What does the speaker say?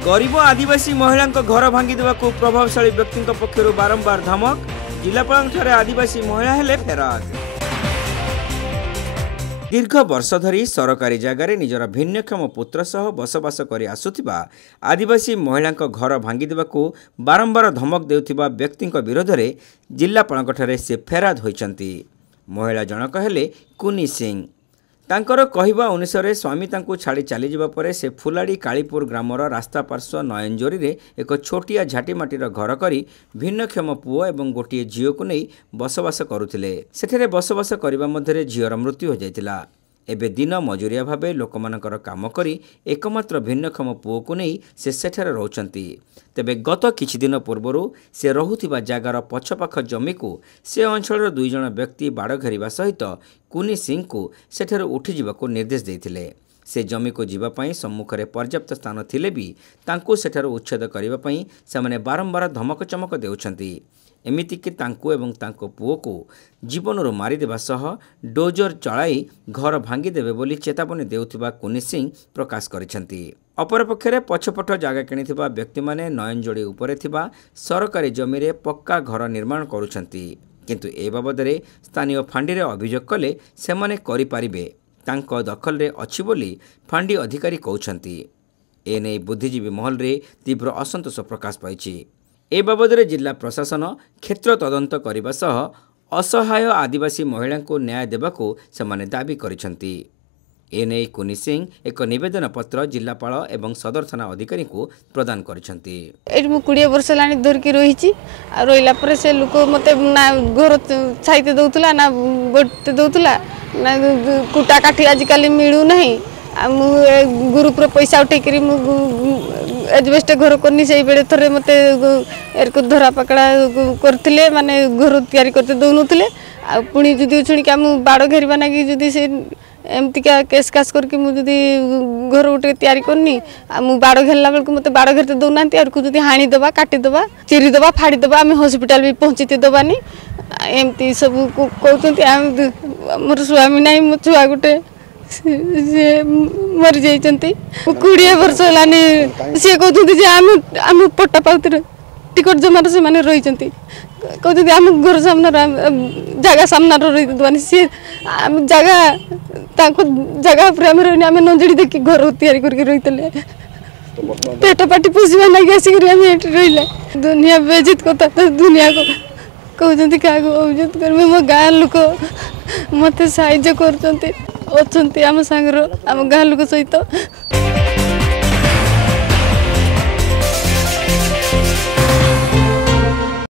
गरीब आदिवासी महिला घर भांगी देवाकू प्रभावशाली व्यक्ति पक्षर बारंबार धमक। जिलापाल आदिवासी महिला हेले फेराद। दीर्घ वर्ष धरी सरकारी जगार निजर भिन्नक्षम पुत्र सह बसवास कर आसुथिबा आदिवासी महिला घर भांगी देवाकू बारंबार धमक देउथिबा व्यक्ति विरोध में जिलापाल से फेराद होइचंती। महिला जनक हेले कुनी सिंह। तांकर कहवा अनुसार स्वामी तांको छाड़ी चली जावा परे से फुलाड़ी कालीपुर ग्रामर रास्ता पार्श्व नयनजोरी रे एक छोटिया झाटीमाटीर घर करी भिन्नक्षम पुओ एवं गोटे झील को नहीं बसवास करुथिले। सेठरे बसवास करबा मध्यरे झीर मृत्यु हो जाइतिला। एबे दिन मजुरिया भावे लोकमानकर काम करी एकमात्र भिन्नक्षम पुओ को नहीं से सेठरे रहउचंती। तेबे गत किछि दिन पूर्वरु से रहुथिबा जागार पछपाख जमी को से अंचलर 2 जण व्यक्ति बाड़ घेरिबा सहित कुनी सिंह को सेठरे उठी जिबाको निर्देश देइथिले। से जमी को जीवा पई सम्मुखरे पर्याप्त स्थान थिले भी तांको सेठरे उच्छेद करिबा पई सेमाने बारंबार धमक चमक देउछंती। एमिति कि तांको एवं तांको पुओ को जीवनरू मारिदेवा सह डोजर चलाई घर भांगी देवे बोली चेतावनी देउथिबा कुनी सिंह प्रकाश करिसेंती। अपरपक्षरे पछपट जागा किणिथिबा व्यक्ति माने नयनजोड़ी उपरे थिबा सरकारी जमी रे पक्का घर निर्माण करुछंती। किंतु ए बाबदरे स्थानीय फांडी रे अभियोग कले सेमाने करि पारिबे तांको दखल रे अछि बोली फांडी अधिकारी कहउछंती। एने बुद्धिजीवी महल रे तीव्र असंतोष प्रकाश पाइछि। ए बाबदरे जिला प्रशासन क्षेत्र तदंत करने सह असहाय आदिवासी महिला को न्याय देवाको सेमाने दाबी करिसेंती। एने कुनी सिंह एक निवेदन पत्र जिलापाल एवं सदर थाना अधिकारी को प्रदान करिसेंती। 20 वर्ष लानी धरकी रहिछि आ रोइला पर से लोक मते ना घर छाइते दउतला ना बटते दउतला ना कुटा काठी आज काली मिलु नहीं। आ ग्रुप रो पैसा उठे करी एजबेस्ट घर करनी से बेले थरे मते एरको धरा पकड़ा करथिले माने घर तयारी करते दउनुथिले। आ पुणी जदी छुणी का मु बाड़ घेरबा नागी जदी से एमती का केस कास करके मु जदी घर उठे तयारी करनी आ मु बाड़ घेरला बेल को मते बाड़ घेरते दउनांती और को जदी हाणी दबा काटी दबा चिरी दबा फाड़ी दबा आम हॉस्पिटल भी पहुंचीते दबानी एमती सब कहउतंती। मोर स्वामी नाही मो छुआ गुटे से मर जाइचंती 20 वर्ष लानी से कहउतंती जे आम पट्टा पाउतिर टिकट जमार से माने रहिचंती कहउतंती आम घर सामने जगह सामने रहि दबानी से आम जगह ताको जगह पर आम रहनी आम नंजड़ी देखि घर तयारी करके रहितले पेट पाटी पुसबा नाही आसी करी आम एट रहिला। दुनिया बेइज्जत करता तो दुनिया को कहउतंती का बेइज्जत करबे मो गां लोक मते साहाय्य करचंती ओचंती आम संगर आम गां लोक सहित।